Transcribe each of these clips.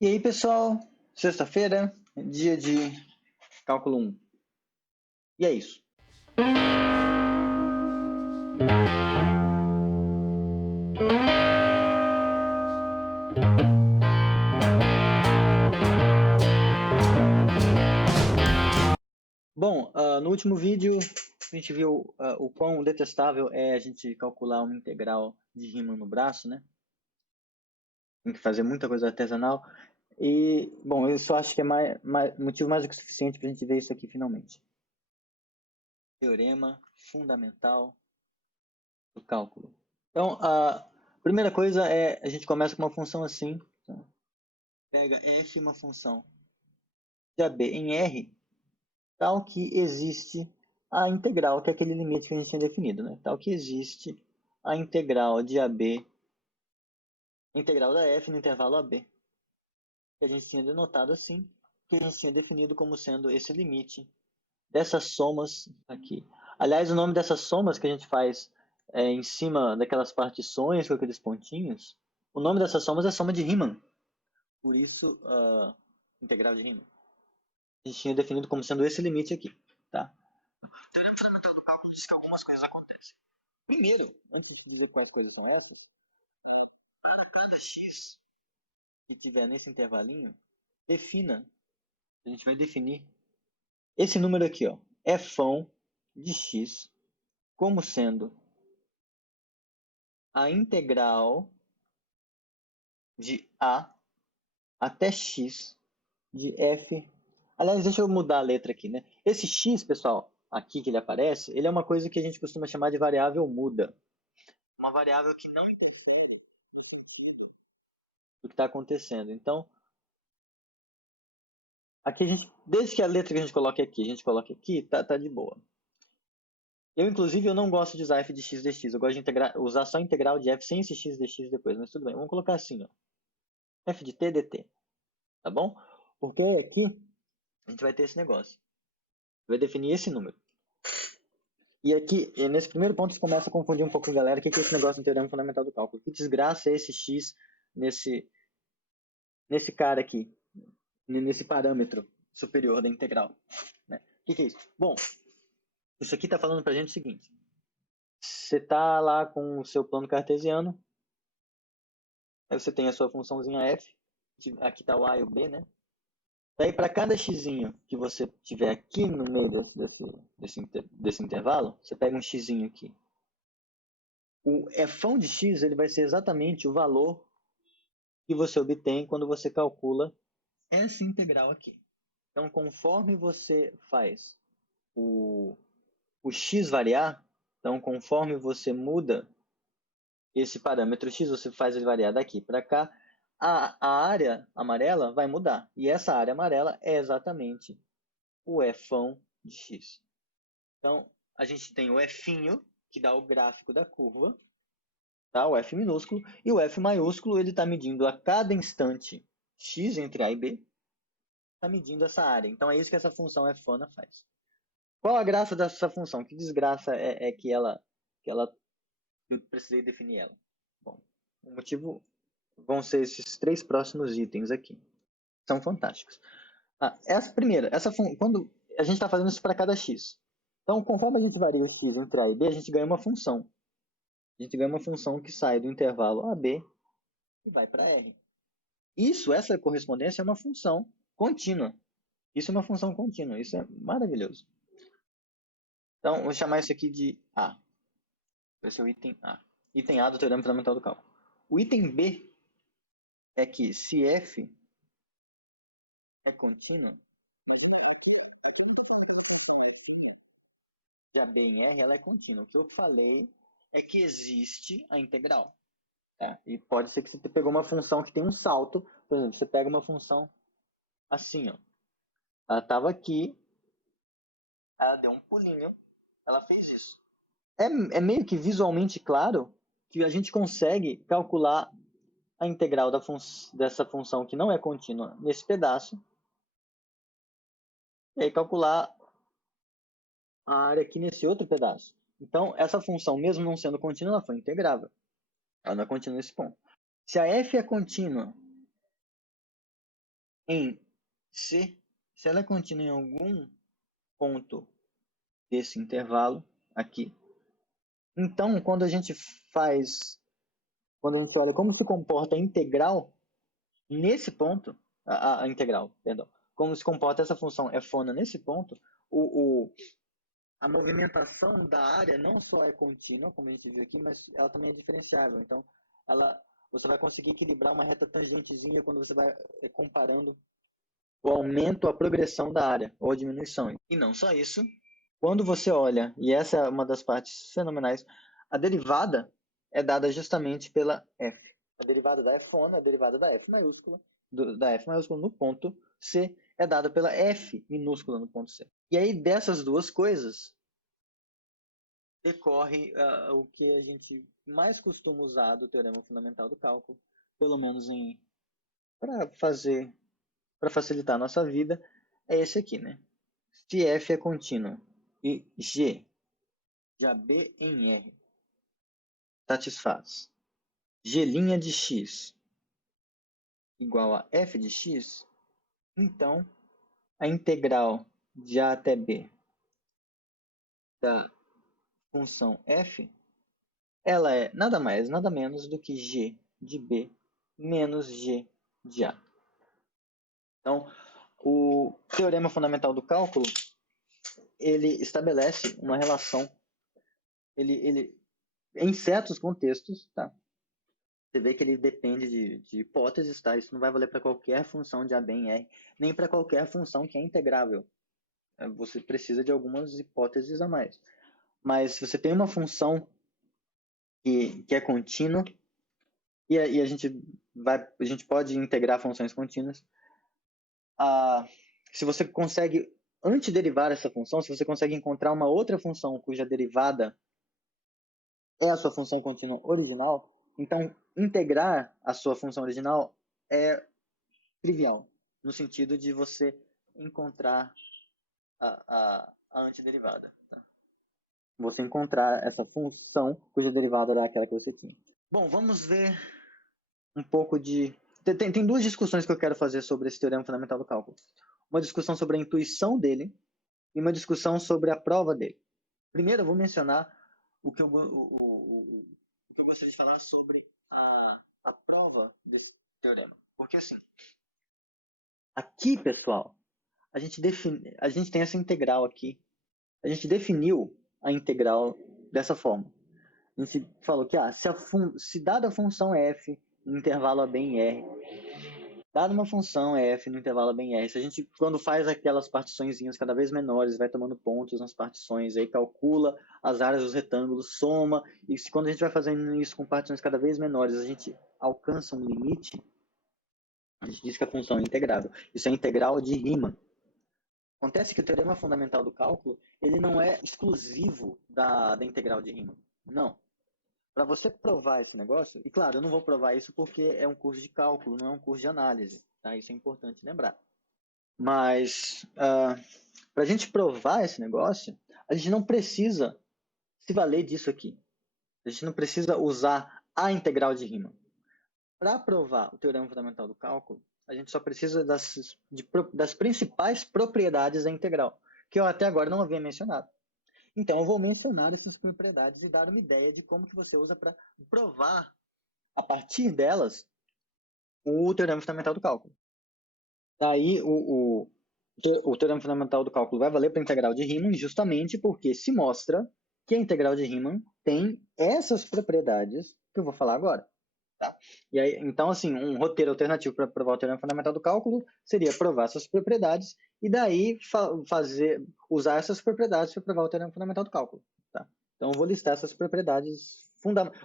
E aí, pessoal? Sexta-feira, dia de cálculo 1. E é isso. Bom, no último vídeo a gente viu o quão detestável é a gente calcular uma integral de Riemann no braço, né? Tem que fazer muita coisa artesanal. E, bom, eu só acho que é motivo mais do que suficiente para a gente ver isso aqui finalmente. Teorema fundamental do cálculo. Então, a primeira coisa é a gente começa com uma função assim. Tá? Pega f, uma função de AB em R, tal que existe a integral, que é aquele limite que a gente tinha definido, né? Tal que existe a integral de AB, integral da f no intervalo AB, que a gente tinha denotado assim, que a gente tinha definido como sendo esse limite dessas somas aqui. Aliás, o nome dessas somas que a gente faz em cima daquelas partições com aqueles pontinhos, o nome dessas somas é soma de Riemann, por isso integral de Riemann. A gente tinha definido como sendo esse limite aqui, tá? Teorema fundamental do cálculo diz que algumas coisas acontecem. Primeiro, antes de dizer quais coisas são essas, para cada x que tiver nesse intervalinho, defina, a gente vai definir esse número aqui, ó, f de x como sendo a integral de a até x de f. Aliás, deixa eu mudar a letra aqui, né? Esse x, pessoal, aqui que ele aparece, ele é uma coisa que a gente costuma chamar de variável muda. Uma variável que não interfere no sentido do que está acontecendo. Então, aqui a gente, desde que a letra que a gente coloque aqui, tá de boa. Inclusive, eu não gosto de usar f de x dx. Eu gosto de usar só a integral de f sem esse x dx depois, mas tudo bem. Vamos colocar assim, ó. F de t dt. Tá bom? Porque aqui a gente vai ter esse negócio. Vai definir esse número. E aqui, nesse primeiro ponto, você começa a confundir um pouco a galera. O que é esse negócio do teorema fundamental do cálculo? Que desgraça é esse x nesse cara aqui? Nesse parâmetro superior da integral? Né? O que é isso? Bom, isso aqui está falando para a gente o seguinte. Você está lá com o seu plano cartesiano. Aí você tem a sua funçãozinha f. Aqui está o a e o b, né? Daí, para cada x que você tiver aqui no meio desse intervalo, você pega um x aqui. O f de x ele vai ser exatamente o valor que você obtém quando você calcula essa integral aqui. Então, conforme você faz o x variar, então conforme você muda esse parâmetro x, você faz ele variar daqui para cá, a área amarela vai mudar. E essa área amarela é exatamente o f de x. Então, a gente tem o f, que dá o gráfico da curva, tá? O f minúsculo, e o f maiúsculo ele está medindo a cada instante x entre a e b, está medindo essa área. Então, é isso que essa função f faz. Qual a graça dessa função? Que desgraça é que eu precisei definir ela? Bom, o motivo vão ser esses três próximos itens aqui. São fantásticos. Quando a gente está fazendo isso para cada x. Então, conforme a gente varia o x entre a e b, a gente ganha uma função. A gente ganha uma função que sai do intervalo AB e vai para R. Essa correspondência é uma função contínua. Isso é uma função contínua. Isso é maravilhoso. Então, vou chamar isso aqui de A. Vai ser o item A. Item A do teorema fundamental do cálculo. O item B é que se F é contínua, aqui eu não estou falando que essa função é finha, de AB em R, ela é contínua. O que eu falei é que existe a integral. E pode ser que você pegou uma função que tem um salto. Por exemplo, você pega uma função assim, ó. Ela estava aqui, ela deu um pulinho, ela fez isso. É meio que visualmente claro que a gente consegue calcular a integral dessa função que não é contínua nesse pedaço, e aí calcular a área aqui nesse outro pedaço. Então, essa função, mesmo não sendo contínua, ela foi integrável. Ela não é contínua nesse ponto. Se a f é contínua em C, se ela é contínua em algum ponto desse intervalo aqui, então quando a gente olha como se comporta a integral nesse ponto, a integral, perdão, como se comporta essa função f nesse ponto, a movimentação da área não só é contínua, como a gente viu aqui, mas ela também é diferenciável. Então, você vai conseguir equilibrar uma reta tangentezinha quando você vai comparando o aumento, a progressão da área, ou a diminuição. E não só isso, quando você olha, e essa é uma das partes fenomenais, a derivada é dada justamente pela f. A derivada da f, a derivada da f maiúscula, no ponto C, é dada pela f minúscula no ponto C. E aí, dessas duas coisas, decorre o que a gente mais costuma usar do teorema fundamental do cálculo, pelo menos para facilitar a nossa vida, é esse aqui, né? Se f é contínuo e g de AB em R satisfaz g' de x igual a f de x, então a integral de A até B da função f, ela é nada mais, nada menos do que g de B menos g de A. Então, o teorema fundamental do cálculo, ele estabelece uma relação, em certos contextos, tá? Você vê que ele depende de hipóteses, tá? Isso não vai valer para qualquer função de AB em R, nem para qualquer função que é integrável. Você precisa de algumas hipóteses a mais. Mas se você tem uma função que é contínua, e a gente pode integrar funções contínuas, se você consegue antiderivar essa função, se você consegue encontrar uma outra função cuja derivada é a sua função contínua original, então integrar a sua função original é trivial, no sentido de você encontrar a antiderivada. Tá? Você encontrar essa função cuja derivada era aquela que você tinha. Bom, vamos ver um pouco de... Tem duas discussões que eu quero fazer sobre esse teorema fundamental do cálculo. Uma discussão sobre a intuição dele e uma discussão sobre a prova dele. Primeiro, eu vou mencionar o que eu gostaria de falar sobre a prova do teorema. Porque, assim, aqui, pessoal, a gente tem essa integral aqui. A gente definiu a integral dessa forma. A gente falou que se dada a função f no intervalo AB em R, dada uma função f no intervalo AB em R, se a gente, quando faz aquelas partiçõezinhas cada vez menores, vai tomando pontos nas partições, aí calcula as áreas dos retângulos, soma, e quando a gente vai fazendo isso com partições cada vez menores, a gente alcança um limite, a gente diz que a função é integrável. Isso é integral de Riemann. Acontece que o teorema fundamental do cálculo, ele não é exclusivo da integral de Riemann. Não. Para você provar esse negócio, e claro, eu não vou provar isso porque é um curso de cálculo, não é um curso de análise, tá? Isso é importante lembrar. Mas, para a gente provar esse negócio, a gente não precisa se valer disso aqui. A gente não precisa usar a integral de Riemann. Para provar o teorema fundamental do cálculo, a gente só precisa das principais propriedades da integral, que eu até agora não havia mencionado. Então, eu vou mencionar essas propriedades e dar uma ideia de como que você usa para provar, a partir delas, o teorema fundamental do cálculo. Daí, o teorema fundamental do cálculo vai valer para a integral de Riemann justamente porque se mostra que a integral de Riemann tem essas propriedades que eu vou falar agora. Tá? E aí, então, assim, um roteiro alternativo para provar o teorema fundamental do cálculo seria provar essas propriedades e daí usar essas propriedades para provar o teorema fundamental do cálculo. Tá? Então, eu vou listar essas propriedades,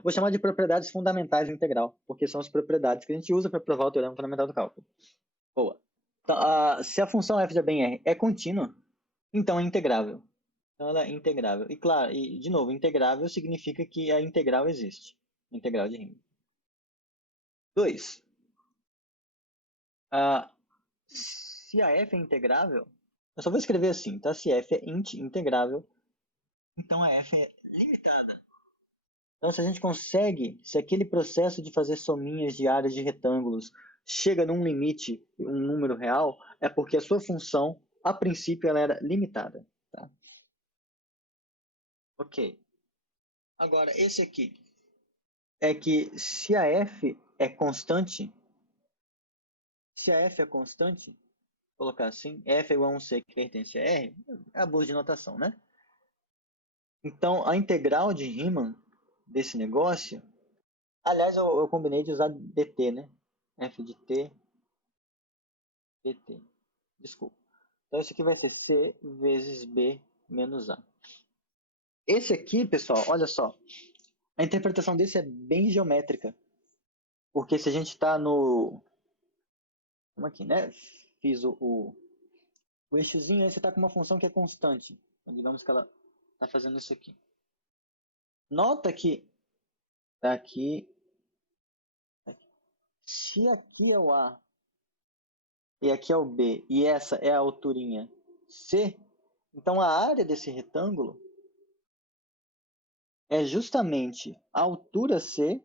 vou chamar de propriedades fundamentais da integral, porque são as propriedades que a gente usa para provar o teorema fundamental do cálculo. Boa. Então, se a função f de AB em R é contínua, então é integrável. Então, ela é integrável. E, claro, de novo, integrável significa que a integral existe. Integral de Riemann. 2. Se a f é integrável, eu só vou escrever assim, tá? Se f é integrável, então a f é limitada. Então, se a gente consegue, se aquele processo de fazer sominhas de áreas de retângulos chega num limite, um número real, é porque a sua função, a princípio, ela era limitada. Tá? Ok. Agora, esse aqui é que se a f é constante, colocar assim, f é igual a um c que pertence a r, é abuso de notação, né? Então, a integral de Riemann desse negócio, aliás, eu combinei de usar dt, né? F de t, dt. Desculpa. Então, isso aqui vai ser c vezes b menos a. Esse aqui, pessoal, olha só. A interpretação desse é bem geométrica. Porque se a gente está no... Como aqui, né? Fiz o eixozinho, aí você está com uma função que é constante. Então, digamos que ela está fazendo isso aqui. Nota que aqui, se aqui é o A e aqui é o B, e essa é a alturinha C, então a área desse retângulo é justamente a altura C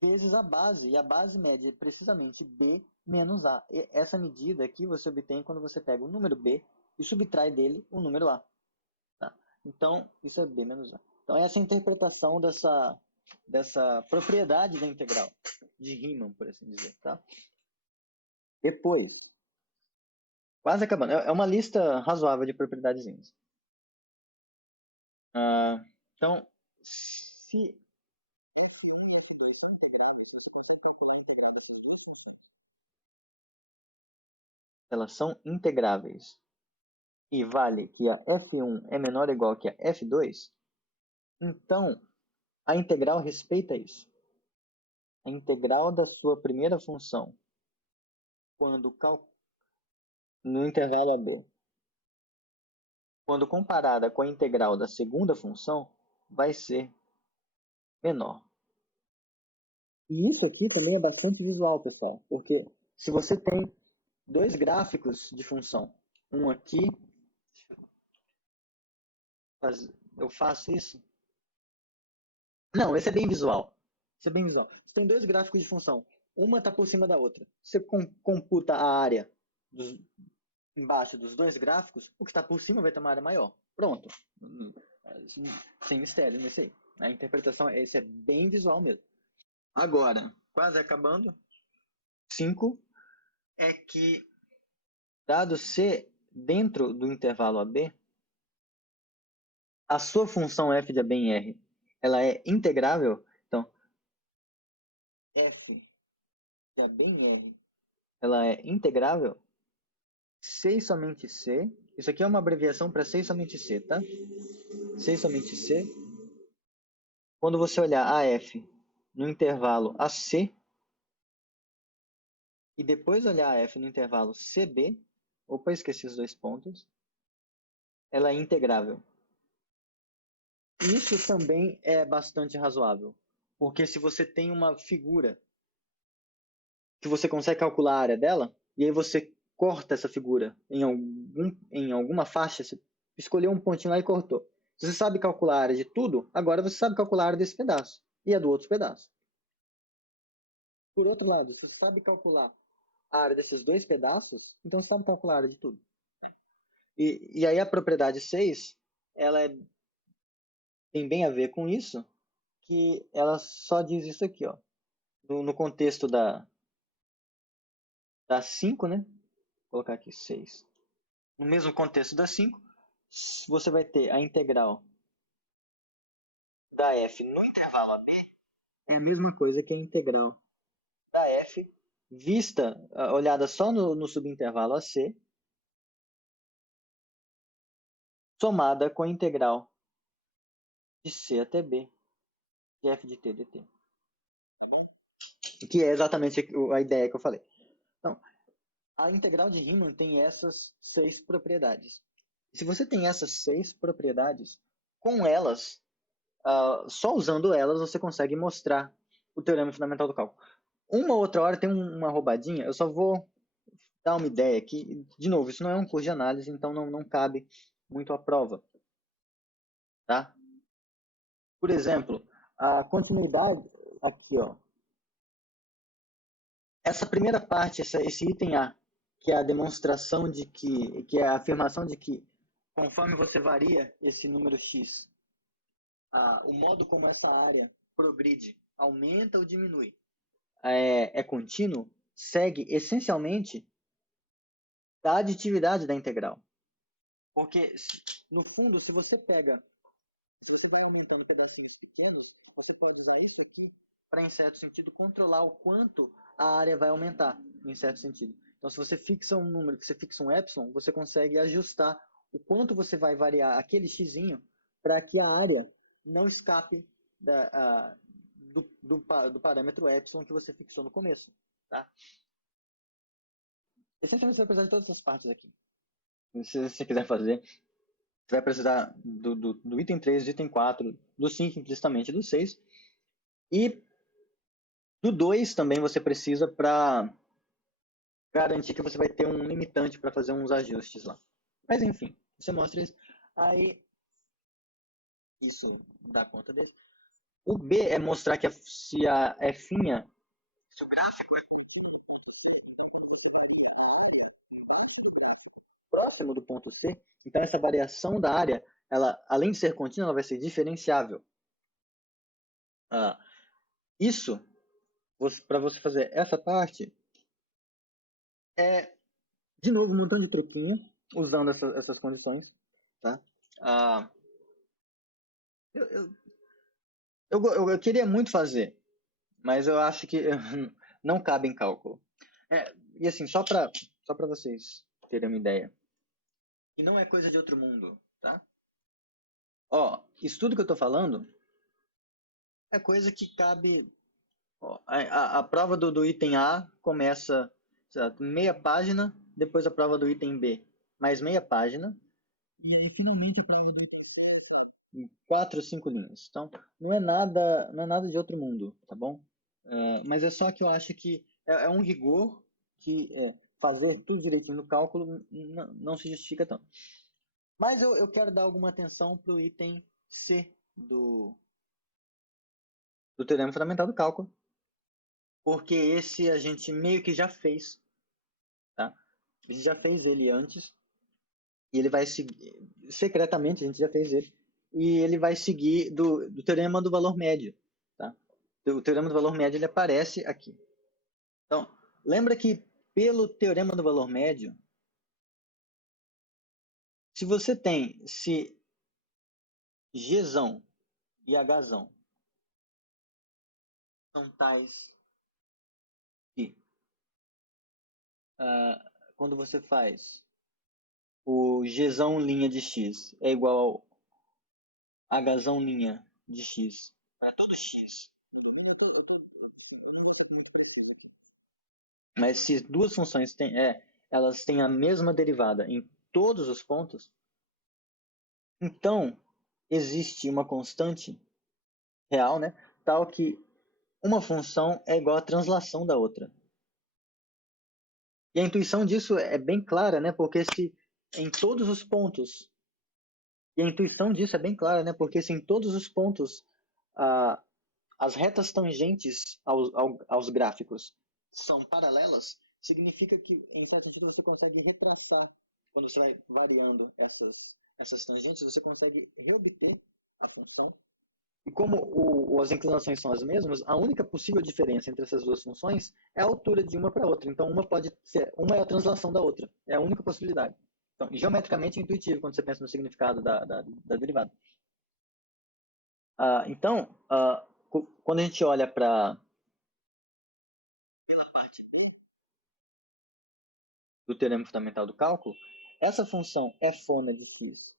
vezes a base, e a base mede precisamente B menos A. E essa medida aqui você obtém quando você pega o número B e subtrai dele o número A. Tá? Então, isso é B menos A. Então, essa é a interpretação dessa propriedade da integral, de Riemann, por assim dizer. Tá? Depois, quase acabando, é uma lista razoável de propriedadezinhas. Então, se F1 e F2 são integráveis, você consegue calcular a integral dessas duas funções. Elas são integráveis e vale que a F1 é menor ou igual que a F2, então a integral respeita isso. A integral da sua primeira função, quando no intervalo AB, quando comparada com a integral da segunda função, vai ser menor. E isso aqui também é bastante visual, pessoal, porque se você tem dois gráficos de função, um aqui, eu faço isso? Não, esse é bem visual. Esse é bem visual. Você tem dois gráficos de função, uma está por cima da outra. Você computa a área embaixo dos dois gráficos, o que está por cima vai ter uma área maior. Pronto. Sem mistério nesse aí. A interpretação, esse é bem visual mesmo. Agora, quase acabando, 5 é que, dado C dentro do intervalo AB, a sua função f de AB em R, ela é integrável. Então, f de AB em R, ela é integrável C e somente C. Isso aqui é uma abreviação para C e somente C, tá? C e somente C. Quando você olhar AF no intervalo AC e depois olhar AF no intervalo CB, opa, esqueci os dois pontos, ela é integrável. Isso também é bastante razoável, porque se você tem uma figura que você consegue calcular a área dela, e aí você corta essa figura em alguma faixa, você escolheu um pontinho lá e cortou. Se você sabe calcular a área de tudo, agora você sabe calcular a área desse pedaço e a do outro pedaço. Por outro lado, se você sabe calcular a área desses dois pedaços, então você sabe calcular a área de tudo. E aí a propriedade 6, ela tem bem a ver com isso, que ela só diz isso aqui, ó. No contexto da 5, né? Vou colocar aqui 6. No mesmo contexto da 5, você vai ter a integral da f no intervalo AB, é a mesma coisa que a integral da f vista, olhada só no subintervalo AC, somada com a integral de C até B de f de t dt. Tá bom? Que é exatamente a ideia que eu falei. Então, a integral de Riemann tem essas 6 propriedades. Se você tem essas 6 propriedades, com elas, só usando elas, você consegue mostrar o teorema fundamental do cálculo. Uma outra hora tem uma roubadinha, eu só vou dar uma ideia aqui. De novo, isso não é um curso de análise, então não cabe muito à prova. Tá? Por exemplo, a continuidade aqui, ó, essa primeira parte, esse item A, que é a demonstração de que é a afirmação de que conforme você varia esse número x, o modo como essa área progride aumenta ou diminui, é contínuo, segue essencialmente da aditividade da integral. Porque, no fundo, se você vai aumentando pedacinhos pequenos, você pode usar isso aqui para, em certo sentido, controlar o quanto a área vai aumentar, em certo sentido. Então, se você fixa um número, que você fixa um epsilon, você consegue ajustar o quanto você vai variar aquele xzinho para que a área não escape do parâmetro epsilon que você fixou no começo. Tá? Essencialmente, você vai precisar de todas essas partes aqui. Se você quiser fazer, você vai precisar do item 3, do item 4, do 5 implicitamente, do 6. E do 2 também você precisa para garantir que você vai ter um limitante para fazer uns ajustes lá. Mas enfim, você mostra isso. Aí, isso dá conta desse. O B é mostrar que se a F', se o gráfico é próximo do ponto C, então essa variação da área, ela, além de ser contínua, ela vai ser diferenciável. Isso, para você fazer essa parte, é, de novo, um montão de truquinho, usando essas condições. Tá? Eu queria muito fazer, mas eu acho que não cabe em cálculo. E assim, só para vocês terem uma ideia. E não é coisa de outro mundo, tá? Ó, isso tudo que eu tô falando é coisa que cabe. Ó, a prova do item A começa, sei lá, meia página, depois a prova do item B, mais meia página, e aí finalmente a prova do item C em 4 ou 5 linhas. Então, não é nada de outro mundo, tá bom? Mas é só que eu acho que é um rigor que fazer tudo direitinho no cálculo não se justifica tanto. Mas eu quero dar alguma atenção para o item C do teorema fundamental do cálculo, porque esse a gente meio que já fez, tá? A gente já fez ele antes, e ele vai seguir, secretamente a gente já fez ele, e ele vai seguir do teorema do valor médio, tá? O teorema do valor médio ele aparece aqui. Então, lembra que pelo teorema do valor médio, se você tem Gzão e Hzão são tais que quando você faz o Gzão linha de x é igual ao Hzão linha de x para todo x. Mas se duas funções elas têm a mesma derivada em todos os pontos, então existe uma constante real, né, tal que uma função é igual à translação da outra. E a intuição disso é bem clara, né, porque se em todos os pontos, e a intuição disso é bem clara, né, porque se em todos os pontos as retas tangentes aos gráficos são paralelas, significa que, em certo sentido, você consegue retraçar, quando você vai variando essas tangentes, você consegue reobter a função. E como as inclinações são as mesmas, a única possível diferença entre essas duas funções é a altura de uma para a outra. Então, uma é a translação da outra. É a única possibilidade. Então, geometricamente é intuitivo quando você pensa no significado da derivada. Então, quando a gente olha para pela parte do teorema fundamental do cálculo, essa função f de x,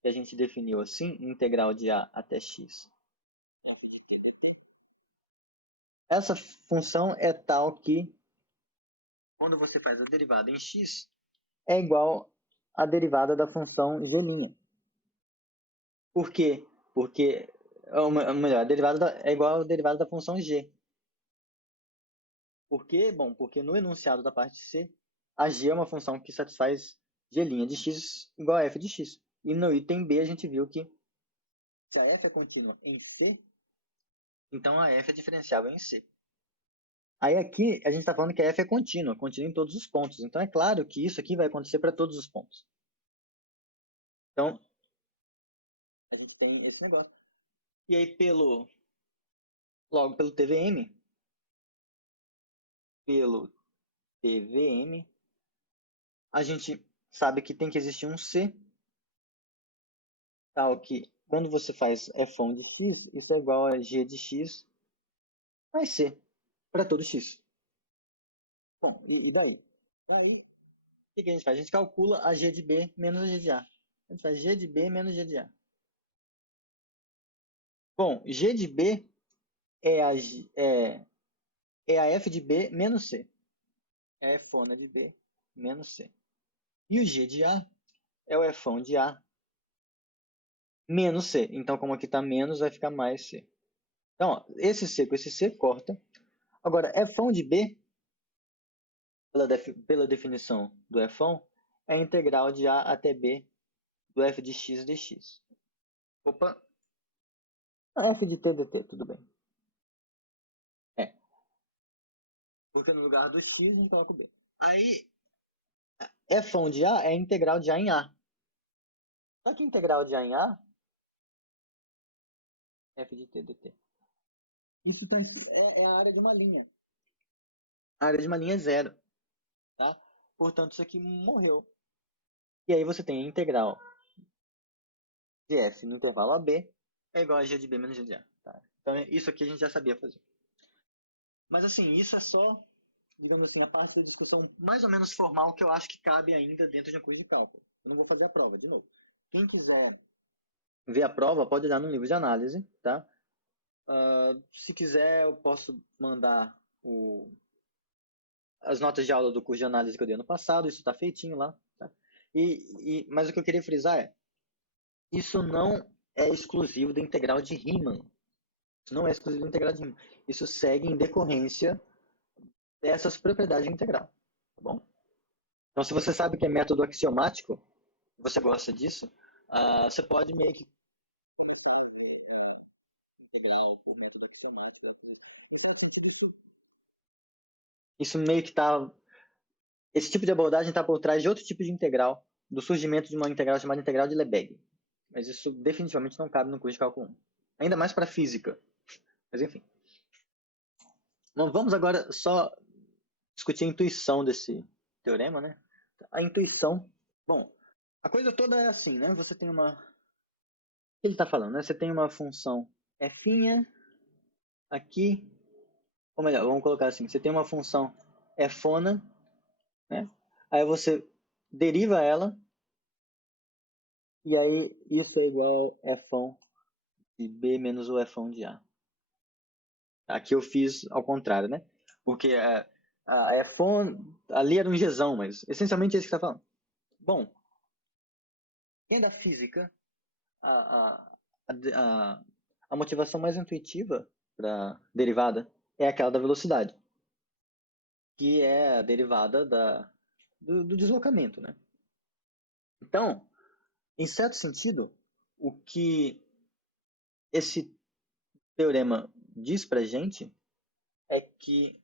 que a gente definiu assim, integral de a até x, essa função é tal que, quando você faz a derivada em x, é igual à derivada da função g'. Por quê? Porque, melhor, a derivada é igual à derivada da função g. Por quê? Bom, porque no enunciado da parte C, a g é uma função que satisfaz g' de x igual a f de x. E no item B a gente viu que se a f é contínua em C, então a f é diferenciável em C. Aí aqui a gente está falando que a f é contínua em todos os pontos. Então é claro que isso aqui vai acontecer para todos os pontos. Então, a gente tem esse negócio. E aí logo pelo TVM, a gente sabe que tem que existir um C, tal que quando você faz f1 de x, isso é igual a g de x mais c para todo x. Bom, e daí? Daí, o que a gente faz? A gente calcula a g de b menos a g de a. A gente faz g de b menos g de a. Bom, g de b é a f de b menos c. É a fona de b menos c. E o g de a é o fão de a menos c. Então, como aqui está menos, vai ficar mais c. Então, ó, esse c com esse c corta. Agora, fão de b, pela definição do fão, é a integral de a até b do f de x dx. Opa! F de t dt, tudo bem. Porque no lugar do x, a gente coloca o b. Aí, fão de a é a integral de a em a. Só que a integral de a em a, f de t dt, isso é a área de uma linha. A área de uma linha é zero. Tá? Portanto, isso aqui morreu. E aí você tem a integral de f no intervalo AB é igual a g de b menos g de a. Tá? Então, isso aqui a gente já sabia fazer. Mas, assim, isso é só, digamos assim, a parte da discussão mais ou menos formal que eu acho que cabe ainda dentro de uma coisa de cálculo. Eu não vou fazer a prova, de novo. Quem quiser ver a prova, pode olhar no livro de análise, tá? Se quiser, eu posso mandar as notas de aula do curso de análise que eu dei ano passado, isso está feitinho lá. Tá? Mas o que eu queria frisar é, isso não é exclusivo da integral de Riemann. Isso não é exclusivo da integral de Riemann. Isso segue em decorrência dessas propriedades de integral. Tá bom? Então, se você sabe que é método axiomático, você gosta disso, você pode meio que integral por método axiomático. Em certo sentido, isso meio que está... Esse tipo de abordagem está por trás de outro tipo de integral, do surgimento de uma integral chamada integral de Lebesgue. Mas isso definitivamente não cabe no curso de cálculo 1. Ainda mais para física. Mas enfim. Não, vamos agora só discutir a intuição desse teorema, né? A intuição. Bom, a coisa toda é assim, né? Você tem uma... O que ele está falando, né? Você tem uma função f' aqui, ou melhor, vamos colocar assim, você tem uma função fona, né? Aí você deriva ela, e aí isso é igual a fão de b menos o fão de a. Aqui eu fiz ao contrário, né? Porque a fon ali era um gesão, mas essencialmente é isso que está falando. Bom, quem é da física, a motivação mais intuitiva para derivada é aquela da velocidade, que é a derivada do deslocamento, né? Então, em certo sentido, o que esse teorema diz para a gente é que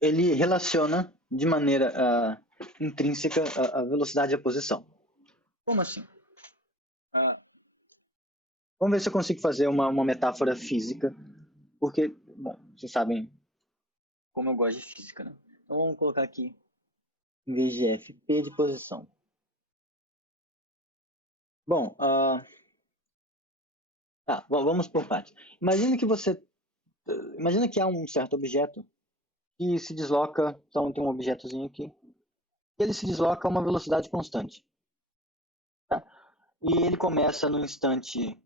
ele relaciona de maneira intrínseca a velocidade e a posição. Como assim? Vamos ver se eu consigo fazer uma metáfora física, porque, bom, vocês sabem como eu gosto de física, né? Então vamos colocar aqui, em vez de F, P de posição. Bom, vamos por parte. Imagina que há um certo objeto que se desloca, então tem um objetozinho aqui, ele se desloca a uma velocidade constante. Tá? E ele começa no instante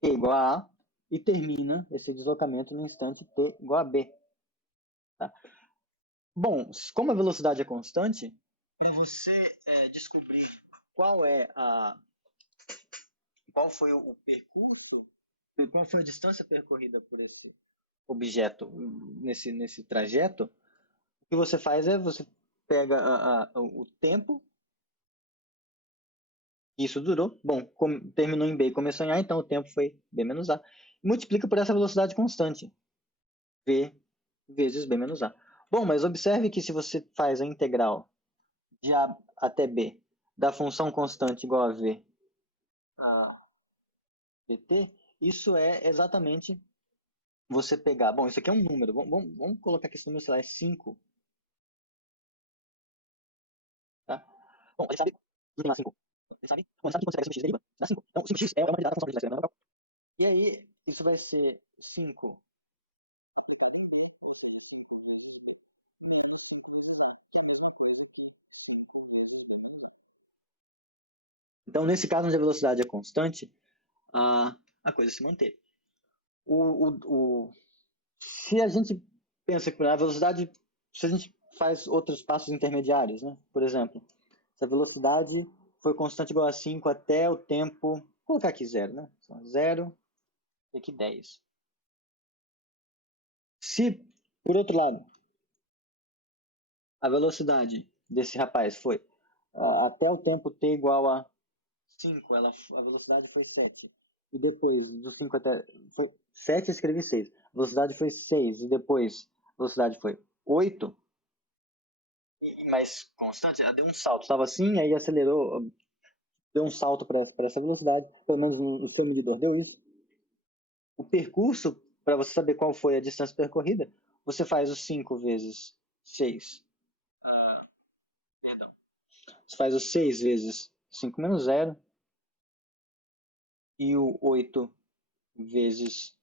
t igual a A e termina esse deslocamento no instante t igual a B. Tá? Bom, como a velocidade é constante, para você descobrir qual foi o percurso, qual foi a distância percorrida por esse objeto nesse trajeto, o que você faz é você pega o tempo que isso durou, bom, terminou em B e começou em A, então o tempo foi B menos A, e multiplica por essa velocidade constante. V vezes B menos A. Bom, mas observe que se você faz a integral de A até B da função constante igual a V a dt, isso é exatamente você pegar... Bom, isso aqui é um número. Vamos colocar que esse número, sei lá, é 5. Tá? Bom, a gente sabe que dá 5. A gente sabe, bom, a gente sabe que quando você pega 5x deriva, dá 5. Então, 5x é uma unidade da função que a gente vai estudar. E aí, isso vai ser 5. Então, nesse caso, onde a velocidade é constante, a coisa se mantém. Se a gente pensa que a velocidade, se a gente faz outros passos intermediários, né? Por exemplo, se a velocidade foi constante igual a 5 até o tempo, vou colocar aqui 0, né? 0 e aqui 10. Se, por outro lado, a velocidade desse rapaz foi até o tempo t igual a 5, a velocidade foi 7. E depois, do 5 até... Foi 7, eu escrevi 6. A velocidade foi 6. E depois, a velocidade foi 8. Mas constante, ela deu um salto. Estava assim, aí acelerou, deu um salto para essa velocidade. Pelo menos no seu medidor deu isso. O percurso, para você saber qual foi a distância percorrida, você faz os 5 vezes 6. Perdão. Você faz os 6 vezes 5 menos 0. E o 8 vezes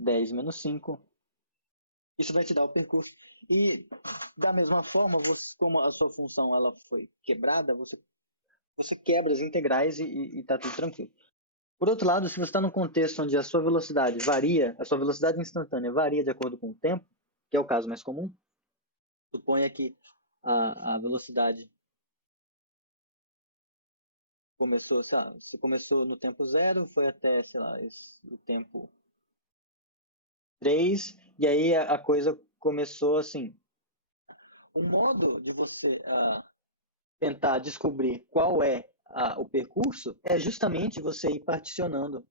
10 menos 5. Isso vai te dar o percurso. E da mesma forma, como a sua função ela foi quebrada, você quebra as integrais e está tudo tranquilo. Por outro lado, se você está num contexto onde a sua velocidade varia, a sua velocidade instantânea varia de acordo com o tempo, que é o caso mais comum, suponha que a velocidade começou, sei lá, você começou no tempo 0, foi até, sei lá, o tempo 3, e aí a coisa começou assim. O modo de você tentar descobrir qual é o percurso é justamente você ir particionando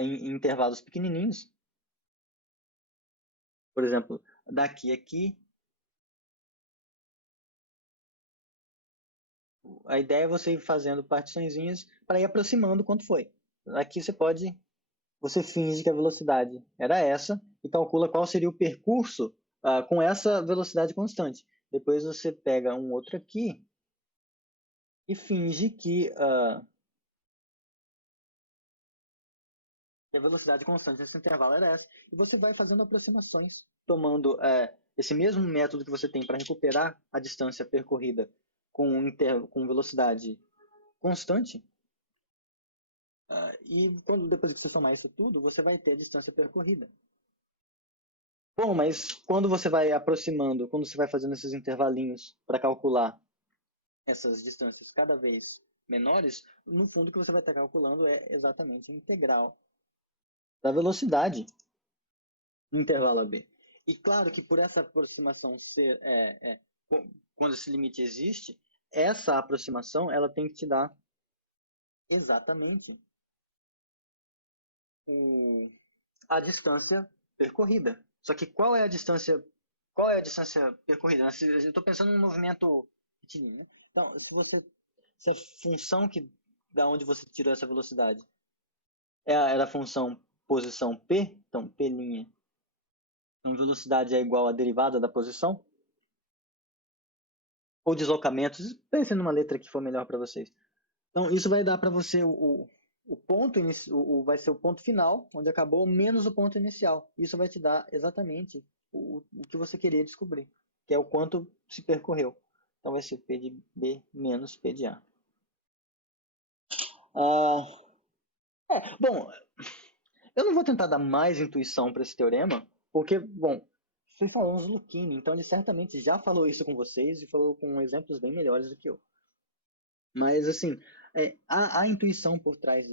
em intervalos pequenininhos. Por exemplo, daqui a aqui, a ideia é você ir fazendo partiçõezinhas para ir aproximando quanto foi. Aqui você finge que a velocidade era essa e calcula qual seria o percurso com essa velocidade constante. Depois você pega um outro aqui e finge que a velocidade constante nesse intervalo era essa. E você vai fazendo aproximações, tomando esse mesmo método que você tem para recuperar a distância percorrida com velocidade constante. E depois que você somar isso tudo, você vai ter a distância percorrida. Bom, mas quando você vai aproximando, quando você vai fazendo esses intervalinhos para calcular essas distâncias cada vez menores, no fundo o que você vai estar calculando é exatamente a integral da velocidade no intervalo AB. E claro que por essa aproximação ser, quando esse limite existe, essa aproximação ela tem que te dar exatamente a distância percorrida. Só que qual é a distância percorrida? Eu estou pensando num movimento retilíneo, né? Então, se a função da onde você tirou essa velocidade era a função posição p, então p', então velocidade é igual à derivada da posição, ou deslocamentos, pense numa letra que for melhor para vocês. Então, isso vai dar para você o ponto vai ser o ponto final, onde acabou, menos o ponto inicial. Isso vai te dar exatamente o que você queria descobrir, que é o quanto se percorreu. Então, vai ser P de B menos P de A. Bom, eu não vou tentar dar mais intuição para esse teorema, porque, bom, vocês são Alonso Lucchini, então ele certamente já falou isso com vocês e falou com exemplos bem melhores do que eu. Mas, assim, a intuição por trás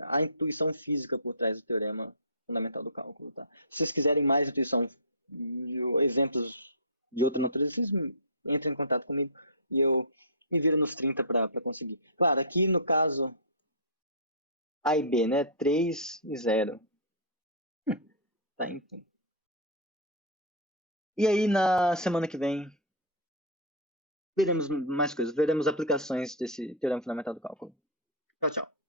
a intuição física por trás do teorema fundamental do cálculo, tá? Se vocês quiserem mais intuição, exemplos de outra natureza, vocês entrem em contato comigo e eu me viro nos 30 para conseguir. Claro, aqui no caso A e B, né? 3 e 0. Tá, enfim. E aí, na semana que vem, veremos mais coisas, veremos aplicações desse teorema fundamental do cálculo. Tchau, tchau.